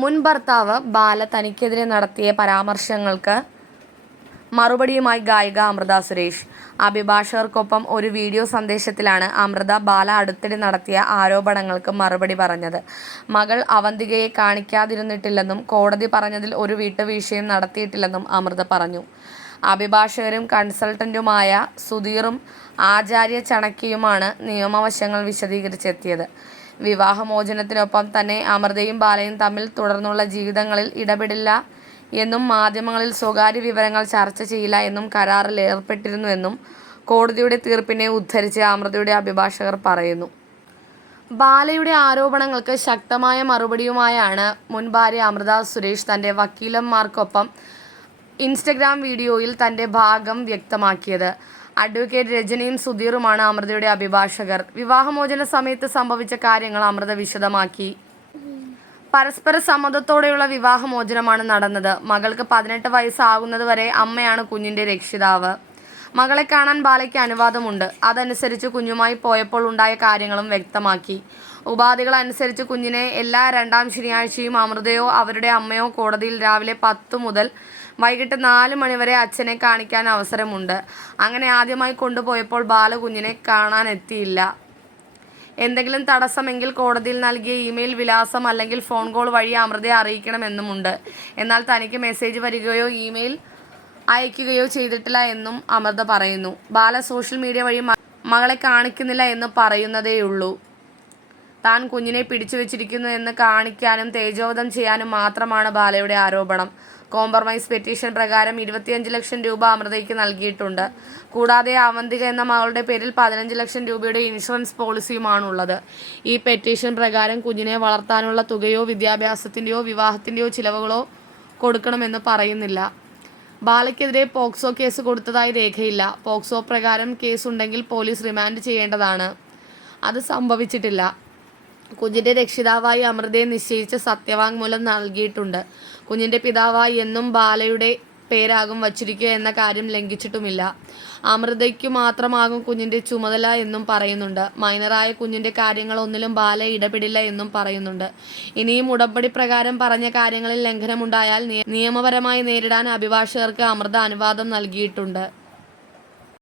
മുൻ ഭർത്താവ് ബാല തനിക്കെതിരെ നടത്തിയ പരാമർശങ്ങൾക്ക് മറുപടിയുമായി ഗായിക അമൃത സുരേഷ്. അഭിഭാഷകർക്കൊപ്പം ഒരു വീഡിയോ സന്ദേശത്തിലാണ് അമൃത ബാല അടുത്തിടെ നടത്തിയ ആരോപണങ്ങൾക്ക് മറുപടി പറഞ്ഞത്. മകൾ അവന്തികയെ കാണിക്കാതിരുന്നിട്ടില്ലെന്നും കോടതി പറഞ്ഞതിൽ ഒരു വീട്ടുവീഴ്ചയും നടത്തിയിട്ടില്ലെന്നും അമൃത പറഞ്ഞു. അഭിഭാഷകരും കൺസൾട്ടന്റുമായ സുധീറും ആചാര്യ ചണക്കിയുമാണ് നിയമവശങ്ങൾ വിശദീകരിച്ചെത്തിയത്. വിവാഹമോചനത്തിനൊപ്പം തന്നെ അമൃതയും ബാലയും തമ്മിൽ തുടർന്നുള്ള ജീവിതങ്ങളിൽ ഇടപെടില്ല എന്നും മാധ്യമങ്ങളിൽ സ്വകാര്യ വിവരങ്ങൾ ചർച്ച ചെയ്യില്ല എന്നും കരാറിൽ ഏർപ്പെട്ടിരുന്നുവെന്നും കോടതിയുടെ തീർപ്പിനെ ഉദ്ധരിച്ച് അമൃതയുടെ അഭിഭാഷകർ പറയുന്നു. ബാലയുടെ ആരോപണങ്ങൾക്ക് ശക്തമായ മറുപടിയുമായാണ് മുൻ ഭാര്യ അമൃത സുരേഷ് തന്റെ വക്കീലന്മാർക്കൊപ്പം ഇൻസ്റ്റഗ്രാം വീഡിയോയിൽ തന്റെ ഭാഗം വ്യക്തമാക്കിയത്. അഡ്വക്കേറ്റ് രജനിയും സുധീറുമാണ് അമൃതയുടെ അഭിഭാഷകർ. വിവാഹമോചന സമയത്ത് സംഭവിച്ച കാര്യങ്ങൾ അമൃത വിശദമാക്കി. പരസ്പര സമ്മതത്തോടെയുള്ള വിവാഹമോചനമാണ് നടന്നത്. മകൾക്ക് പതിനെട്ട് വയസ്സാകുന്നത് വരെ അമ്മയാണ് കുഞ്ഞിന്റെ രക്ഷിതാവ്. മകളെ കാണാൻ ബാലയ്ക്ക് അനുവാദമുണ്ട്. അതനുസരിച്ച് കുഞ്ഞുമായി പോയപ്പോൾ ഉണ്ടായ കാര്യങ്ങളും വ്യക്തമാക്കി. ഉപാധികൾ അനുസരിച്ച് കുഞ്ഞിനെ എല്ലാ രണ്ടാം ശനിയാഴ്ചയും അമൃതയോ അവരുടെ അമ്മയോ കോടതിയിൽ രാവിലെ പത്ത് മുതൽ വൈകിട്ട് നാല് മണിവരെ അച്ഛനെ കാണിക്കാൻ അവസരമുണ്ട്. അങ്ങനെ ആദ്യമായി കൊണ്ടുപോയപ്പോൾ ബാലകുഞ്ഞിനെ കാണാനെത്തിയില്ല എന്തെങ്കിലും തടസ്സമെങ്കിൽ കോടതിയിൽ നൽകിയ ഇമെയിൽ വിലാസം അല്ലെങ്കിൽ ഫോൺ കോൾ വഴി അമൃതയെ അറിയിക്കണമെന്നുമുണ്ട്. എന്നാൽ തനിക്ക് മെസ്സേജ് വരികയോ ഇമെയിൽ അയക്കുകയോ ചെയ്തിട്ടില്ല എന്നും അമൃത പറയുന്നു. ബാല സോഷ്യൽ മീഡിയ വഴി മകളെ കാണിക്കുന്നില്ല എന്ന് പറയുന്നതേയുള്ളൂ. താൻ കുഞ്ഞിനെ പിടിച്ചു വെച്ചിരിക്കുന്നു എന്ന് കാണിക്കാനും തേജോവധം ചെയ്യാനും മാത്രമാണ് ബാലയുടെ ആരോപണം. കോംപ്രമൈസ് പെറ്റീഷൻ പ്രകാരം ഇരുപത്തിയഞ്ച് ലക്ഷം രൂപ അമൃതയ്ക്ക് നൽകിയിട്ടുണ്ട്. കൂടാതെ അവന്തിക എന്ന മകളുടെ പേരിൽ പതിനഞ്ച് ലക്ഷം രൂപയുടെ ഇൻഷുറൻസ് പോളിസിയുമാണുള്ളത്. ഈ പെറ്റീഷൻ പ്രകാരം കുഞ്ഞിനെ വളർത്താനുള്ള തുകയോ വിദ്യാഭ്യാസത്തിന്റെയോ വിവാഹത്തിന്റെയോ ചിലവുകളോ കൊടുക്കണമെന്ന് പറയുന്നില്ല. ബാലയ്ക്കെതിരെ പോക്സോ കേസ് കൊടുത്തതായി രേഖയില്ല. പോക്സോ പ്രകാരം കേസുണ്ടെങ്കിൽ പോലീസ് റിമാൻഡ് ചെയ്യേണ്ടതാണ്. അത് സംഭവിച്ചിട്ടില്ല. കുഞ്ഞിന്റെ രക്ഷിതാവായി അമൃതയെ നിശ്ചയിച്ച സത്യവാങ്മൂലം നൽകിയിട്ടുണ്ട്. കുഞ്ഞിന്റെ പിതാവായി എന്നും ബാലയുടെ പേരാകും വച്ചിരിക്കുക എന്ന കാര്യം ലംഘിച്ചിട്ടുമില്ല. അമൃതയ്ക്കു മാത്രമാകും കുഞ്ഞിന്റെ ചുമതല എന്നും പറയുന്നുണ്ട്. മൈനറായ കുഞ്ഞിന്റെ കാര്യങ്ങൾ ഒന്നിലും ബാല ഇടപെടില്ല എന്നും പറയുന്നുണ്ട്. ഇനിയും ഉടമ്പടി പ്രകാരം പറഞ്ഞ കാര്യങ്ങളിൽ ലംഘനമുണ്ടായാൽ നിയ- നിയമപരമായി നേരിടാൻ അഭിഭാഷകർക്ക് അമൃത അനുവാദം നൽകിയിട്ടുണ്ട്.